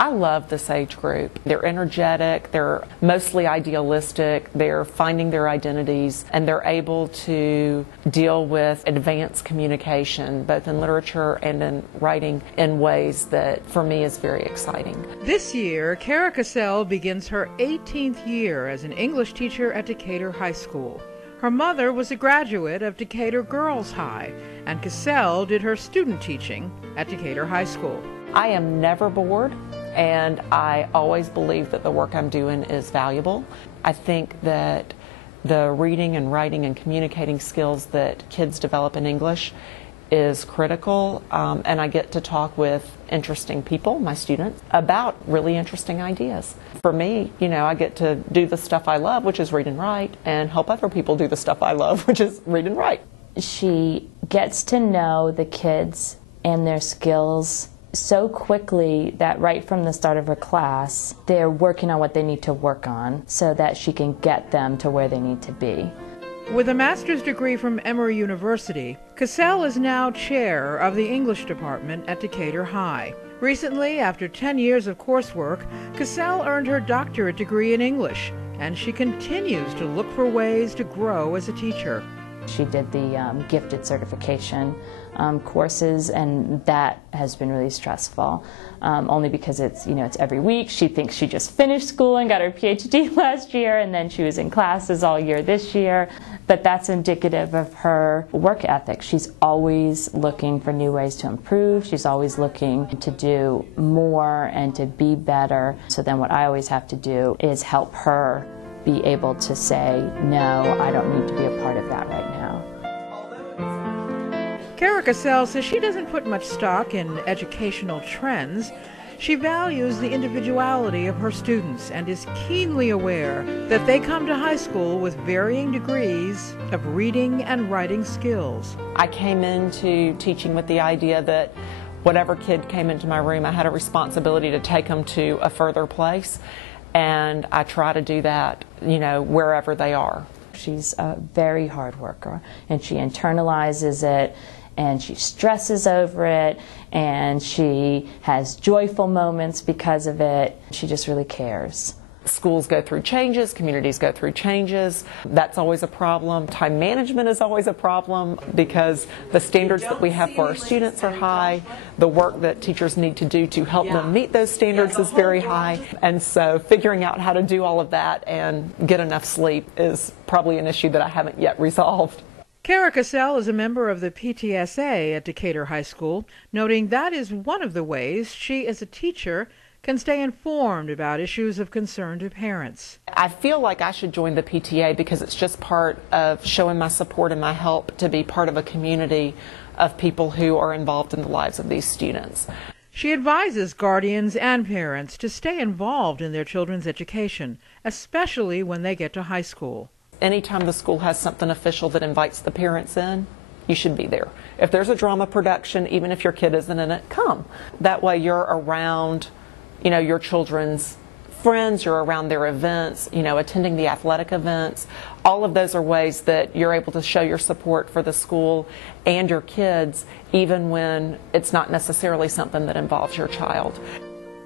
I love this age group. They're energetic, they're mostly idealistic, they're finding their identities, and they're able to deal with advanced communication, both in literature and in writing, in ways that, for me, is very exciting. This year, Cara Cassell begins her 18th year as an English teacher at Decatur High School. Her mother was a graduate of Decatur Girls High, and Cassell did her student teaching at Decatur High School. I am never bored, and I always believe that the work I'm doing is valuable. I think that the reading and writing and communicating skills that kids develop in English is critical, and I get to talk with interesting people, my students, about really interesting ideas. For me, I get to do the stuff I love, which is read and write, and help other people do the stuff I love, which is read and write. She gets to know the kids and their skills so quickly that right from the start of her class, they're working on what they need to work on so that she can get them to where they need to be. With a master's degree from Emory University, Cassell is now chair of the English department at Decatur High. Recently, after 10 years of coursework, Cassell earned her doctorate degree in English, and she continues to look for ways to grow as a teacher. She did the gifted certification courses, and that has been really stressful, only because it's every week. She thinks she just finished school and got her PhD last year, and then she was in classes all year this year. But that's indicative of her work ethic. She's always looking for new ways to improve. She's always looking to do more and to be better. So then what I always have to do is help her be able to say, no, I don't need to be a part of that right now. Cara Cassell says she doesn't put much stock in educational trends. She values the individuality of her students and is keenly aware that they come to high school with varying degrees of reading and writing skills. I came into teaching with the idea that whatever kid came into my room, I had a responsibility to take them to a further place, and I try to do that, wherever they are. She's a very hard worker, and she internalizes it, and she stresses over it, and she has joyful moments because of it. She just really cares. Schools go through changes, communities go through changes. That's always a problem. Time management is always a problem because the standards that we have for our students are high. The work that teachers need to do to help them meet those standards is very high. And so figuring out how to do all of that and get enough sleep is probably an issue that I haven't yet resolved. Cara Cassell is a member of the PTSA at Decatur High School, noting that is one of the ways she, as a teacher, can stay informed about issues of concern to parents. I feel like I should join the PTA because it's just part of showing my support and my help to be part of a community of people who are involved in the lives of these students. She advises guardians and parents to stay involved in their children's education, especially when they get to high school. Anytime the school has something official that invites the parents in, you should be there. If there's a drama production, even if your kid isn't in it, come. That way you're around your children's friends, you're around their events, attending the athletic events. All of those are ways that you're able to show your support for the school and your kids, even when it's not necessarily something that involves your child.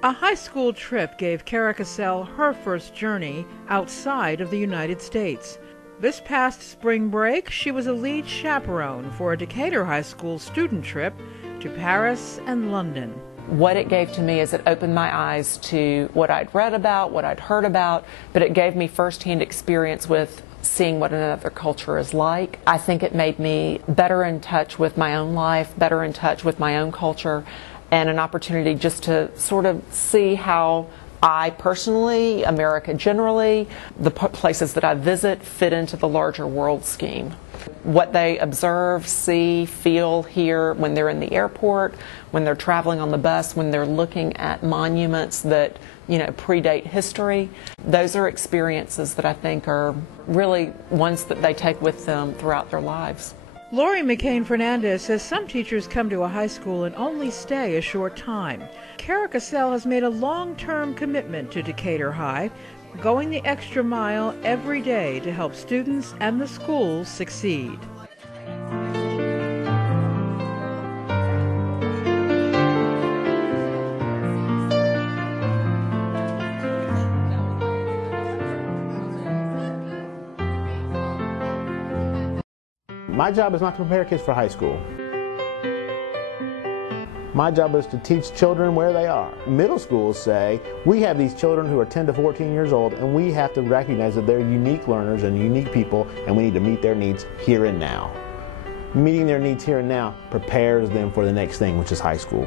A high school trip gave Cara Cassell her first journey outside of the United States. This past spring break, she was a lead chaperone for a Decatur High School student trip to Paris and London. What it gave to me is it opened my eyes to what I'd read about, what I'd heard about, but it gave me firsthand experience with seeing what another culture is like. I think it made me better in touch with my own life, better in touch with my own culture, and an opportunity just to sort of see how I personally, America generally, the places that I visit fit into the larger world scheme. What they observe, see, feel, hear when they're in the airport, when they're traveling on the bus, when they're looking at monuments that predate history. Those are experiences that I think are really ones that they take with them throughout their lives. Lori McCain-Fernandez says some teachers come to a high school and only stay a short time. Cara Cassell has made a long-term commitment to Decatur High, going the extra mile every day to help students and the schools succeed. My job is not to prepare kids for high school. My job is to teach children where they are. Middle schools say, we have these children who are 10 to 14 years old, and we have to recognize that they're unique learners and unique people, and we need to meet their needs here and now. Meeting their needs here and now prepares them for the next thing, which is high school.